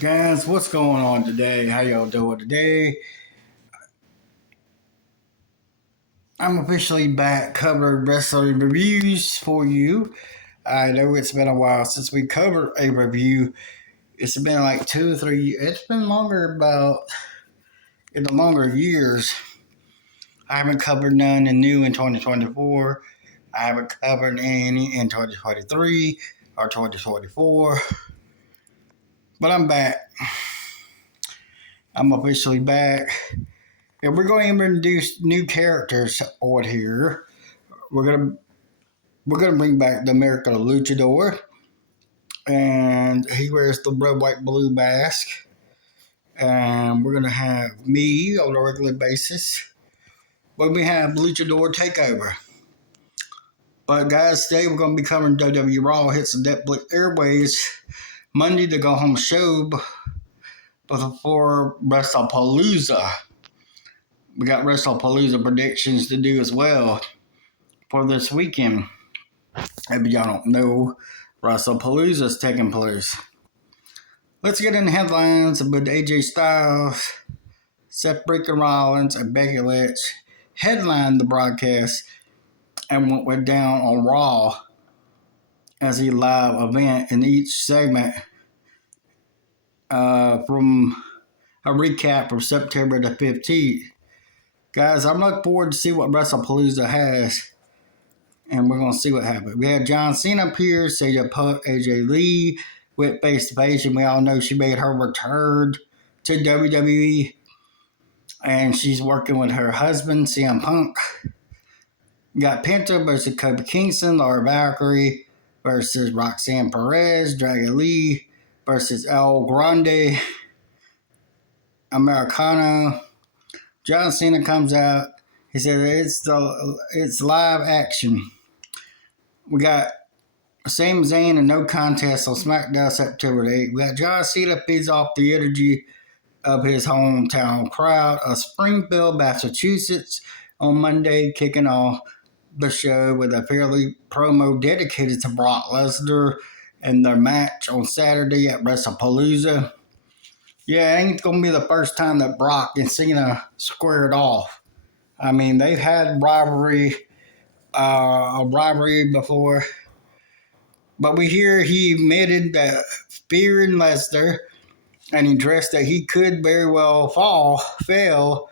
Guys, what's going on today? How y'all doing today? I'm officially back covering wrestling reviews for you. I know it's been a while since we covered a review. It's been like 2 or 3. It's been longer, about in the longer years. I haven't covered none new in 2024. I haven't covered any in 2023 or 2024. But I'm back. I'm officially back. And we're going to introduce new characters on here. We're gonna bring back the American Luchador, and he wears the red, white, blue mask. And we're gonna have me on a regular basis when we have Luchador Takeover. But guys, today we're gonna be covering WWE Raw hits the Netflix Airways Monday to go home show before WrestlePalooza. We got WrestlePalooza predictions to do as well for this weekend. If y'all don't know, WrestlePalooza is taking place. Let's get in the headlines with AJ Styles, Seth Freaking Rollins, and Becky Lynch headlined the broadcast and what went down on Raw as a live event in each segment from a recap from September the 15th. Guys, I'm looking forward to see what WrestlePalooza has, and we're going to see what happens. We had John Cena appear, Sasha Punk, AJ Lee went face-to-face, and we all know she made her return to WWE, and she's working with her husband, CM Punk. You got Penta versus Kofi Kingston, Laura Valkyrie versus Roxanne Perez, Dragon Lee versus El Grande Americano. John Cena comes out. He said it's live action. We got Sami Zayn and no contest on SmackDown September 8th. We got John Cena feeds off the energy of his hometown crowd of Springfield, Massachusetts on Monday, kicking off the show with a fairly promo dedicated to Brock Lesnar and their match on Saturday at WrestlePalooza. Yeah, it ain't going to be the first time that Brock and Cena squared off. I mean, they've had rivalry before. But we hear he admitted that fearing Lesnar, and he addressed that he could very well fail,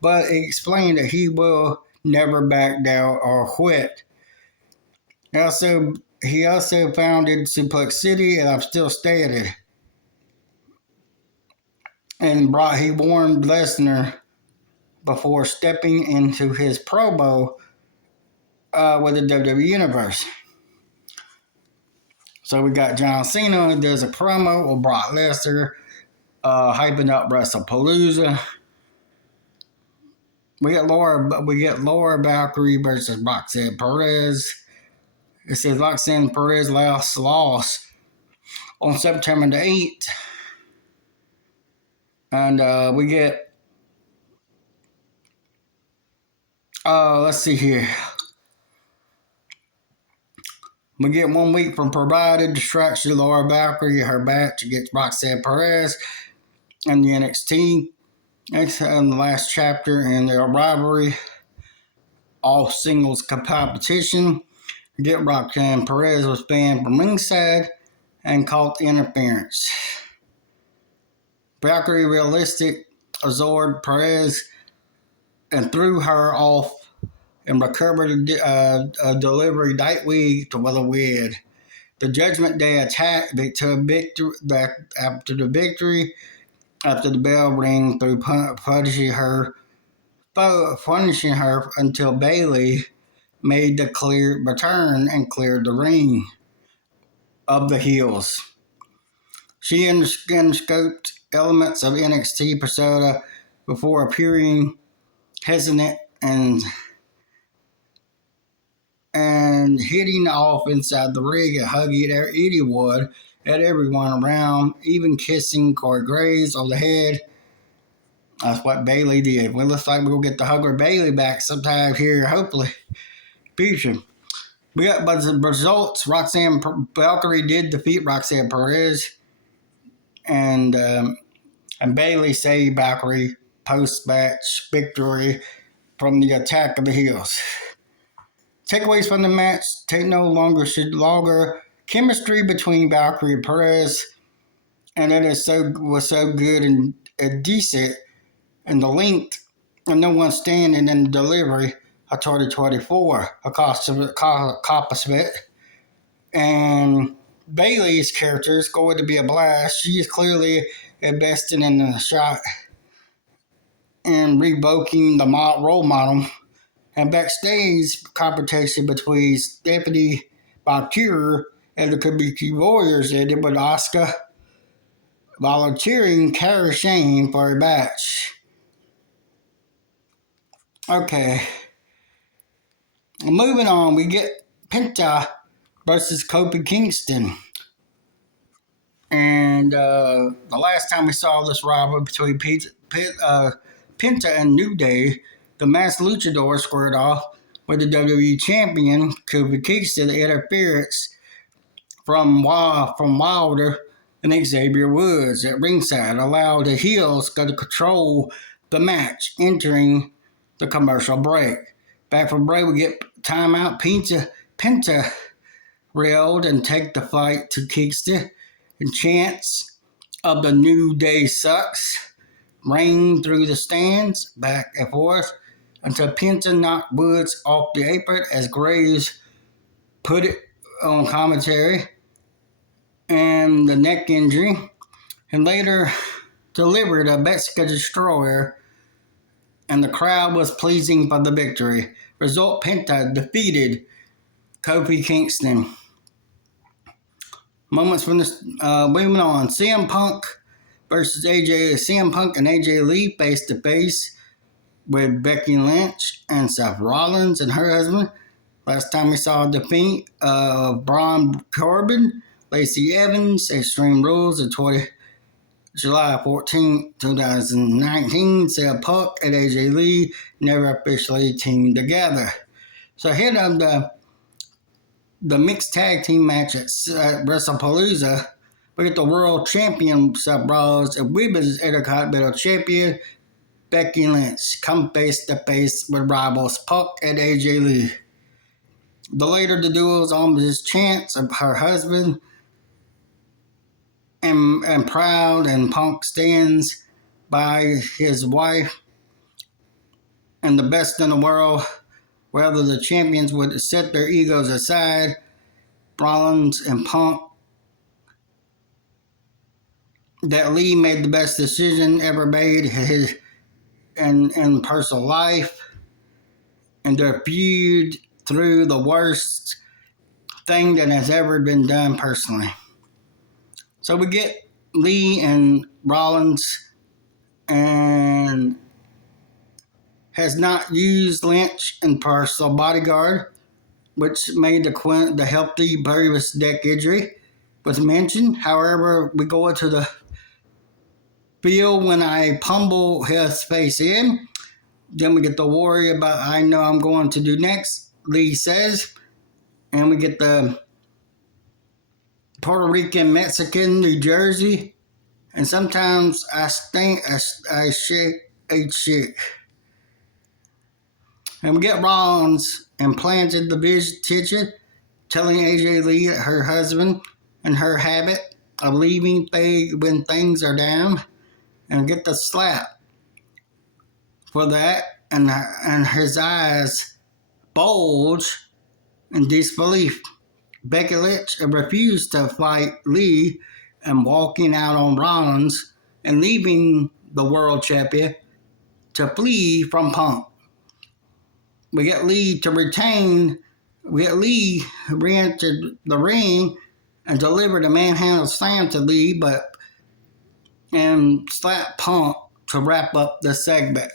but he explained that he will never back down or quit. He also founded Suplex City, and I'm still standing. And he warned Lesnar before stepping into his promo with the WWE Universe. So we got John Cena who does a promo with Brock Lesnar, hyping up WrestlePalooza. We get Laura Valkyrie versus Roxanne Perez. It says Roxanne Perez lost on September the 8th. And we get, let's see here. We get 1 week from provided distraction Laura Valkyrie, her match against Roxanne Perez and the NXT. Next, in the last chapter in their rivalry, all singles competition. Get Roxanne Perez was banned from ringside and called interference. Valkyrie realistic absorbed Perez and threw her off and recovered a delivery night week to will a win. The Judgment Day attack after the victory, after the bell rang through punishing her until Bayley made the clear return and cleared the ring of the heels. She scoped elements of NXT persona before appearing hesitant and hitting off inside the ring and hugging anyone and everyone around, even kissing Corey Graves on the head. That's what Bayley did. Well, looks like we'll get the hugger Bayley back sometime here, hopefully. Future. We got the results. Valkyrie did defeat Roxanne Perez and Bailey saved Valkyrie post-match victory from the attack of the heels. Takeaways from the match: take no longer should longer chemistry between Valkyrie and Perez, and it was so good and decent, and the length, and no one standing in the delivery of 2024 accomplishment. And Bailey's character is going to be a blast. She is clearly invested in the shot and revoking the role model. And backstage confrontation between Stephanie Valkyrie and the Kabuki Warriors ended with Asuka volunteering Kairi Sane for a match. Okay. Moving on, we get Penta versus Kofi Kingston. And the last time we saw this rivalry between Penta and New Day, the Masked Luchador squared off with the WWE Champion Kofi Kingston. The interference from Wilder and Xavier Woods at ringside allowed the heels to control the match, entering the commercial break. Back from break, we get timeout. Penta railed and take the fight to Kingston, and chants of the New Day sucks rang through the stands, back and forth, until Penta knocked Woods off the apron as Graves put it on commentary, and the neck injury, and later delivered a Mexican destroyer, and the crowd was pleasing for the victory. Result: Penta defeated Kofi Kingston. Moments from this, moving on. CM Punk versus AJ. CM Punk and AJ Lee face to face with Becky Lynch and Seth Rollins and her husband. Last time we saw a defeat of Braun Corbin, Lacey Evans, Extreme Rules in July 14, 2019. CM Punk and AJ Lee never officially teamed together. So ahead of the mixed tag team match at WrestlePalooza, we get the world champion Seth Rollins and women's Intercontinental Champion Becky Lynch come face to face with rivals Punk and AJ Lee. The later, the duo's on his chants of her husband and proud, and Punk stands by his wife and the best in the world. Whether the champions would set their egos aside, Rollins and Punk, that Lee made the best decision ever made in personal life, and their feud through the worst thing that has ever been done personally. So we get Lee and Rollins, and has not used Lynch and personal bodyguard, which made the healthy Barrios neck injury was mentioned. However, we go into the field when I pummel his face in. Then we get to worry about I know I'm going to do next, Lee says. And we get the Puerto Rican, Mexican, New Jersey. And sometimes I stink, I shit, ate shit. And we get Rollins implanted the vision, telling AJ Lee that her husband and her habit of leaving when things are down, and get the slap for that, and his eyes bulge in disbelief. Becky Lynch refused to fight Lee and walking out on Rollins and leaving the world champion to flee from Punk. We get Lee re-entered the ring and delivered a manhandle slam to Lee, and slapped Punk to wrap up the segment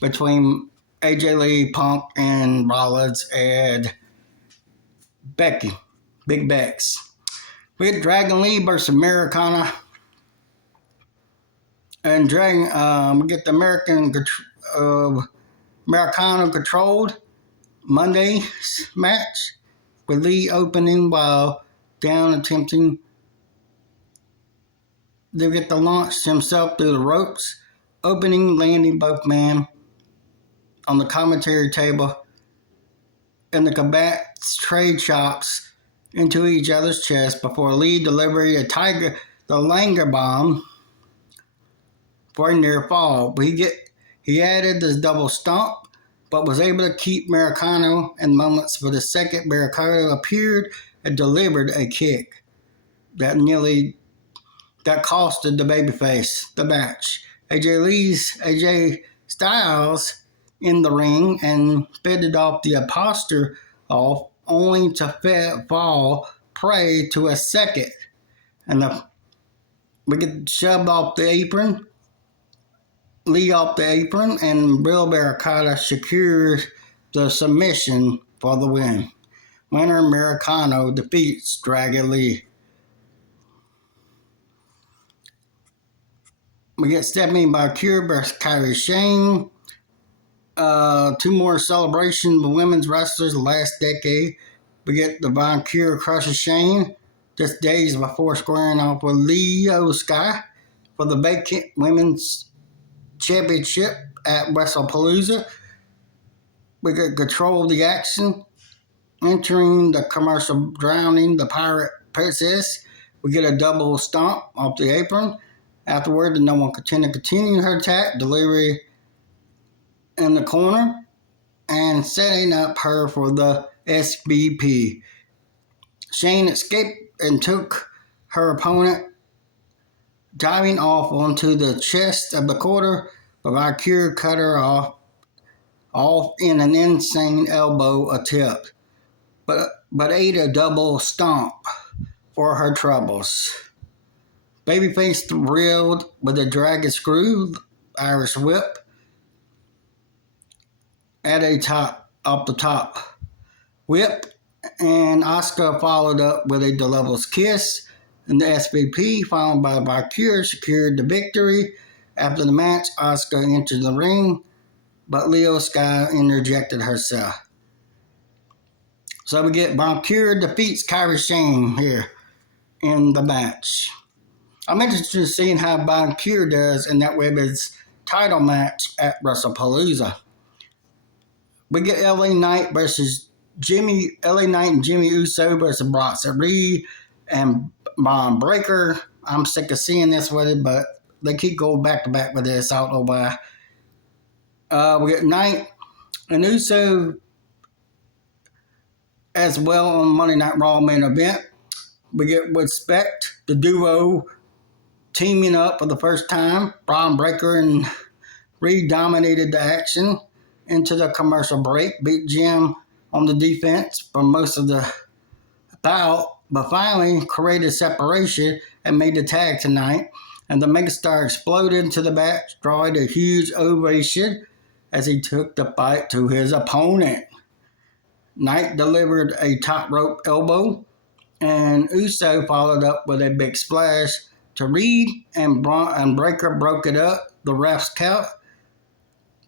between AJ Lee, Punk, and Rollins and Becky, Big Bex. We had Dragon Lee versus Americana, and we get the Americana controlled Monday's match, with Lee opening while down, attempting they get to launch himself through the ropes, opening, landing both men on the commentary table, and the combatants trade chops into each other's chest before Lee delivered the Langer bomb for a near fall. But he added this double stomp, but was able to keep Americano in moments for the second. Americano appeared and delivered a kick that costed the babyface the match. AJ Styles in the ring and fended off the imposter off, only to fall prey to a second. And we get shoved off the apron, Lee off the apron, and Bill Barricata secures the submission for the win. Winner Americano defeats Dragon Lee. We get Stephanie Valkyrie versus Kairi Sane. Two more celebrations of women's wrestlers the last decade. We get the Valkyrie crushes Shane just days before squaring off with Jey USO for the vacant women's championship at WrestlePalooza. We get control of the action, entering the commercial, drowning the pirate princess. We get a double stomp off the apron. Afterward, the no one continued her attack, delivery in the corner, and setting up her for the SBP. Shane escaped and took her opponent, diving off onto the chest of the quarter, but Valkyrie cut her off in an insane elbow attempt, but ate a double stomp for her troubles. Babyface thrilled with a dragon screw, Irish whip, at off the top whip, and Asuka followed up with a devil's kiss, and the SVP, followed by Valkyrie, secured the victory. After the match, Asuka entered the ring, but Leo Sky interjected herself. So we get Valkyrie defeats Kairi Sane here in the match. I'm interested in seeing how Valkyrie does in that women's title match at WrestlePalooza. We get LA Knight and Jimmy Uso versus Bronson Reed and Von Breakker. I'm sick of seeing this with it, but they keep going back to back with this. I don't know why. We get Knight and Uso as well on Monday Night Raw main event. We get Respect, the duo teaming up for the first time. Von Breakker and Reed dominated the action into the commercial break, beat Jim on the defense for most of the bout, but finally created separation and made the tag tonight. And the megastar exploded into the match, drawing a huge ovation as he took the fight to his opponent. Knight delivered a top rope elbow, and Uso followed up with a big splash to Reed, and Breakker broke it up, the ref's count,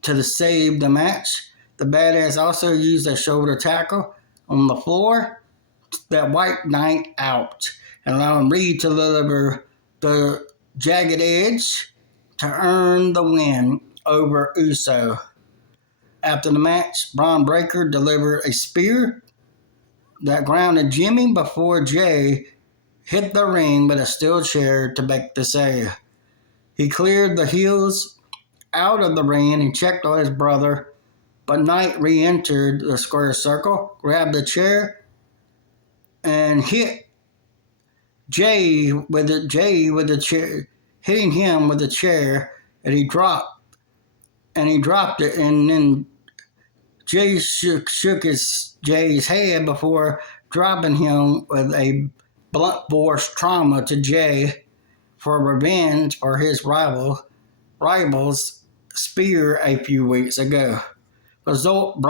to save the match. The badass also used a shoulder tackle on the floor that wiped Knight out, and allowing Reed to deliver the jagged edge to earn the win over Uso. After the match, Von Breakker delivered a spear that grounded Jimmy before Jey hit the ring with a steel chair to make the save. He cleared the heels out of the ring and checked on his brother, but Knight re-entered the square circle, grabbed the chair, and hit Jey with the chair, hitting him with the chair, and he dropped it, and then Jey shook Jey's head before dropping him with a blunt force trauma to Jey for revenge for his rival's spear a few weeks ago. Result,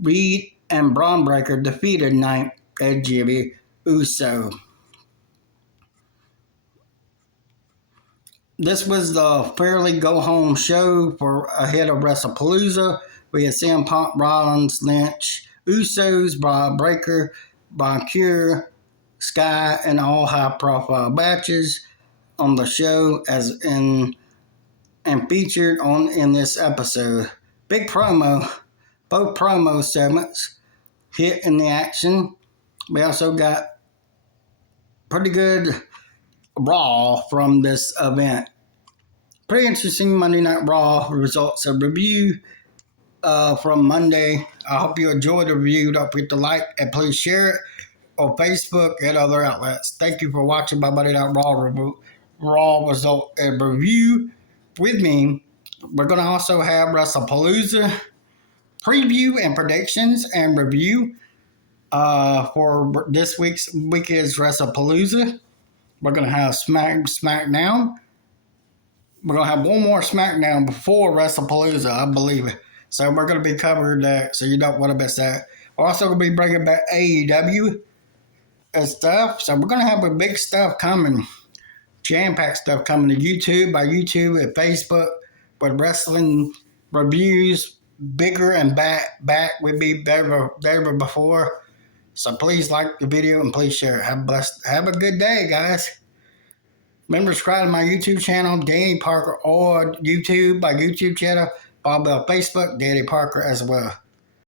Reed and Von Breakker defeated Knight and Jimmy Uso. This was the fairly go-home show for ahead of WrestlePalooza. We had CM Punk, Rollins, Lynch, Usos, Von Breakker, Valkyrie, Sky, and all high-profile matches. on the show as in and featured on in this episode. Big promo, both promo segments hit in the action. We also got pretty good Raw from this event. Pretty interesting Monday Night Raw results of review from Monday. I hope you enjoyed the review. Don't forget to like and please share it on Facebook and other outlets. Thank you for watching my Monday Night Raw result and review with me. We're going to also have WrestlePalooza preview and predictions and review for this weekend's WrestlePalooza. We're going to have SmackDown. We're going to have one more SmackDown before WrestlePalooza, I believe it. So we're going to be covering that, so you don't want to miss that. We're also going to be bringing back AEW and stuff. So we're going to have a big stuff coming, jam-packed stuff coming to YouTube, by YouTube and Facebook, with wrestling reviews, bigger and back will be better before. So please like the video and please share it. Have a good day, guys. Remember to subscribe to my YouTube channel, Danny Parker, or YouTube, my YouTube channel. Follow me on Facebook, Danny Parker as well.